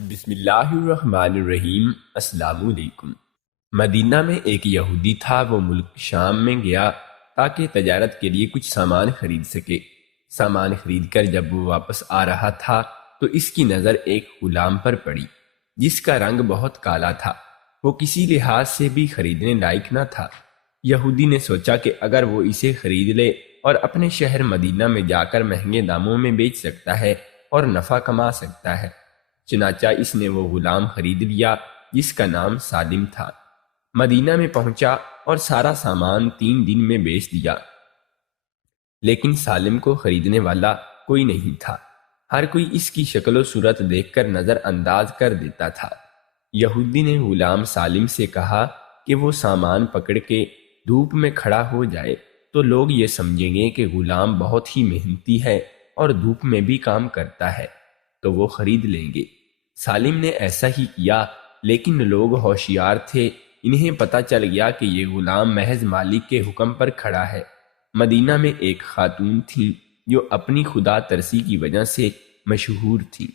بسم اللہ الرحمن الرحیم۔ السلام علیکم۔ مدینہ میں ایک یہودی تھا، وہ ملک شام میں گیا تاکہ تجارت کے لیے کچھ سامان خرید سکے۔ سامان خرید کر جب وہ واپس آ رہا تھا تو اس کی نظر ایک غلام پر پڑی جس کا رنگ بہت کالا تھا، وہ کسی لحاظ سے بھی خریدنے لائق نہ تھا۔ یہودی نے سوچا کہ اگر وہ اسے خرید لے اور اپنے شہر مدینہ میں جا کر مہنگے داموں میں بیچ سکتا ہے اور نفع کما سکتا ہے، چنانچہ اس نے وہ غلام خرید لیا جس کا نام سالم تھا۔ مدینہ میں پہنچا اور سارا سامان 3 دن میں بیچ دیا، لیکن سالم کو خریدنے والا کوئی نہیں تھا۔ ہر کوئی اس کی شکل و صورت دیکھ کر نظر انداز کر دیتا تھا۔ یہودی نے غلام سالم سے کہا کہ وہ سامان پکڑ کے دھوپ میں کھڑا ہو جائے تو لوگ یہ سمجھیں گے کہ غلام بہت ہی محنتی ہے اور دھوپ میں بھی کام کرتا ہے، تو وہ خرید لیں گے۔ سالم نے ایسا ہی کیا، لیکن لوگ ہوشیار تھے، انہیں پتہ چل گیا کہ یہ غلام محض مالک کے حکم پر کھڑا ہے۔ مدینہ میں ایک خاتون تھیں جو اپنی خدا ترسی کی وجہ سے مشہور تھیں۔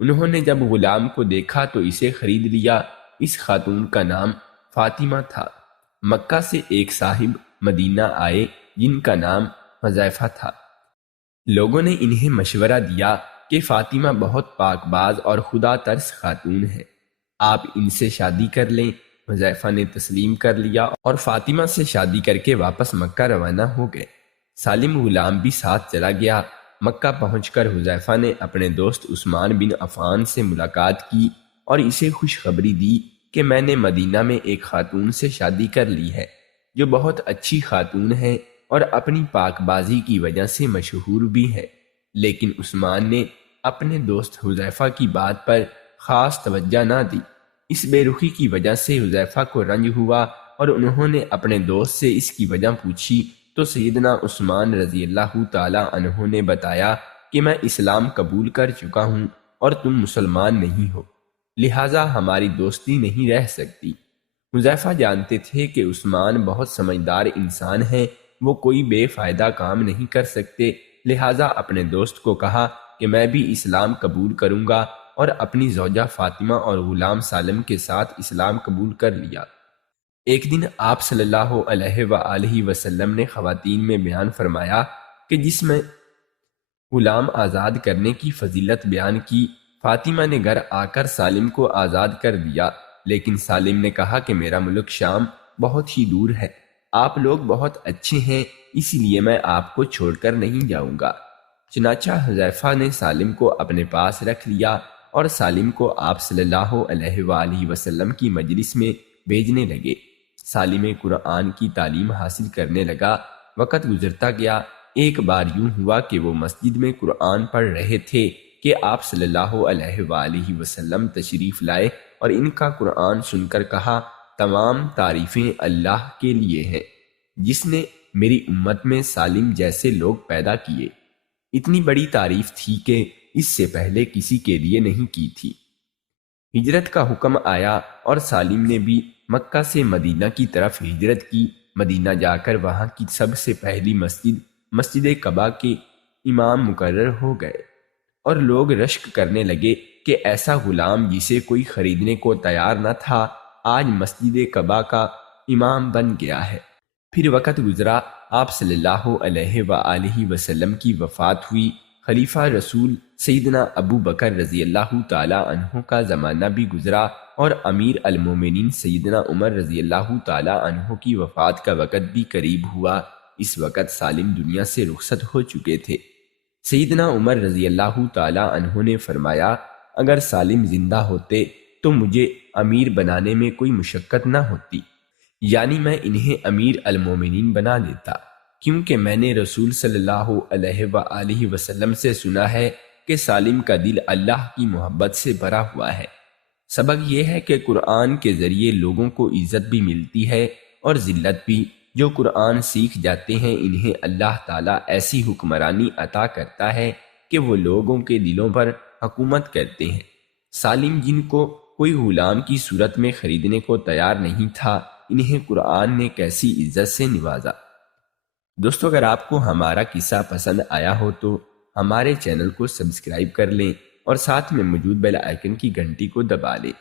انہوں نے جب غلام کو دیکھا تو اسے خرید لیا۔ اس خاتون کا نام فاطمہ تھا۔ مکہ سے ایک صاحب مدینہ آئے جن کا نام حذیفہ تھا۔ لوگوں نے انہیں مشورہ دیا کہ فاطمہ بہت پاک باز اور خدا ترس خاتون ہے، آپ ان سے شادی کر لیں۔ حذیفہ نے تسلیم کر لیا اور فاطمہ سے شادی کر کے واپس مکہ روانہ ہو گئے۔ سالم غلام بھی ساتھ چلا گیا۔ مکہ پہنچ کر حذیفہ نے اپنے دوست عثمان بن عفان سے ملاقات کی اور اسے خوشخبری دی کہ میں نے مدینہ میں ایک خاتون سے شادی کر لی ہے جو بہت اچھی خاتون ہے اور اپنی پاک بازی کی وجہ سے مشہور بھی ہے۔ لیکن عثمان نے اپنے دوست حذیفہ کی بات پر خاص توجہ نہ دی۔ اس بے رخی کی وجہ سے حذیفہ کو رنج ہوا اور انہوں نے اپنے دوست سے اس کی وجہ پوچھی تو سیدنا عثمان رضی اللہ تعالی عنہ نے بتایا کہ میں اسلام قبول کر چکا ہوں اور تم مسلمان نہیں ہو، لہٰذا ہماری دوستی نہیں رہ سکتی۔ حذیفہ جانتے تھے کہ عثمان بہت سمجھدار انسان ہیں، وہ کوئی بے فائدہ کام نہیں کر سکتے، لہٰذا اپنے دوست کو کہا کہ میں بھی اسلام قبول کروں گا، اور اپنی زوجہ فاطمہ اور غلام سالم کے ساتھ اسلام قبول کر لیا۔ ایک دن آپ صلی اللہ علیہ وآلہ وسلم نے خواتین میں بیان فرمایا کہ جس میں غلام آزاد کرنے کی فضیلت بیان کی۔ فاطمہ نے گھر آ کر سالم کو آزاد کر دیا، لیکن سالم نے کہا کہ میرا ملک شام بہت ہی دور ہے، آپ لوگ بہت اچھے ہیں، اس لیے میں آپ کو چھوڑ کر نہیں جاؤں گا۔ چنانچہ حذیفہ نے سالم کو اپنے پاس رکھ لیا اور سالم کو آپ صلی اللہ علیہ وآلہ وسلم کی مجلس میں بھیجنے لگے۔ سالم قرآن کی تعلیم حاصل کرنے لگا۔ وقت گزرتا گیا، ایک بار یوں ہوا کہ وہ مسجد میں قرآن پڑھ رہے تھے کہ آپ صلی اللہ علیہ وآلہ وسلم تشریف لائے اور ان کا قرآن سن کر کہا، تمام تعریفیں اللہ کے لیے ہیں جس نے میری امت میں سالم جیسے لوگ پیدا کیے۔ اتنی بڑی تعریف تھی کہ اس سے پہلے کسی کے لیے نہیں کی تھی۔ ہجرت کا حکم آیا اور سالم نے بھی مکہ سے مدینہ کی طرف ہجرت کی۔ مدینہ جا کر وہاں کی سب سے پہلی مسجد قباء کے امام مقرر ہو گئے اور لوگ رشک کرنے لگے کہ ایسا غلام جسے کوئی خریدنے کو تیار نہ تھا آج مسجد قباء کا امام بن گیا ہے۔ پھر وقت گزرا، آپ صلی اللہ علیہ وآلہ وسلم کی وفات ہوئی۔ خلیفہ رسول سیدنا ابو بکر رضی اللہ تعالی عنہ کا زمانہ بھی گزرا اور امیر المومنین سیدنا عمر رضی اللہ تعالی عنہ کی وفات کا وقت بھی قریب ہوا۔ اس وقت سالم دنیا سے رخصت ہو چکے تھے۔ سیدنا عمر رضی اللہ تعالی عنہ نے فرمایا، اگر سالم زندہ ہوتے تو مجھے امیر بنانے میں کوئی مشقت نہ ہوتی، یعنی میں انہیں امیر المومنین بنا دیتا، کیونکہ میں نے رسول صلی اللہ علیہ وآلہ وسلم سے سنا ہے کہ سالم کا دل اللہ کی محبت سے بھرا ہوا ہے۔ سبق یہ ہے کہ قرآن کے ذریعے لوگوں کو عزت بھی ملتی ہے اور ذلت بھی۔ جو قرآن سیکھ جاتے ہیں انہیں اللہ تعالیٰ ایسی حکمرانی عطا کرتا ہے کہ وہ لوگوں کے دلوں پر حکومت کرتے ہیں۔ سالم جن کو کوئی غلام کی صورت میں خریدنے کو تیار نہیں تھا، انہیں قرآن نے کیسی عزت سے نوازا۔ دوستو، اگر آپ کو ہمارا قصہ پسند آیا ہو تو ہمارے چینل کو سبسکرائب کر لیں اور ساتھ میں موجود بیل آئیکن کی گھنٹی کو دبا لے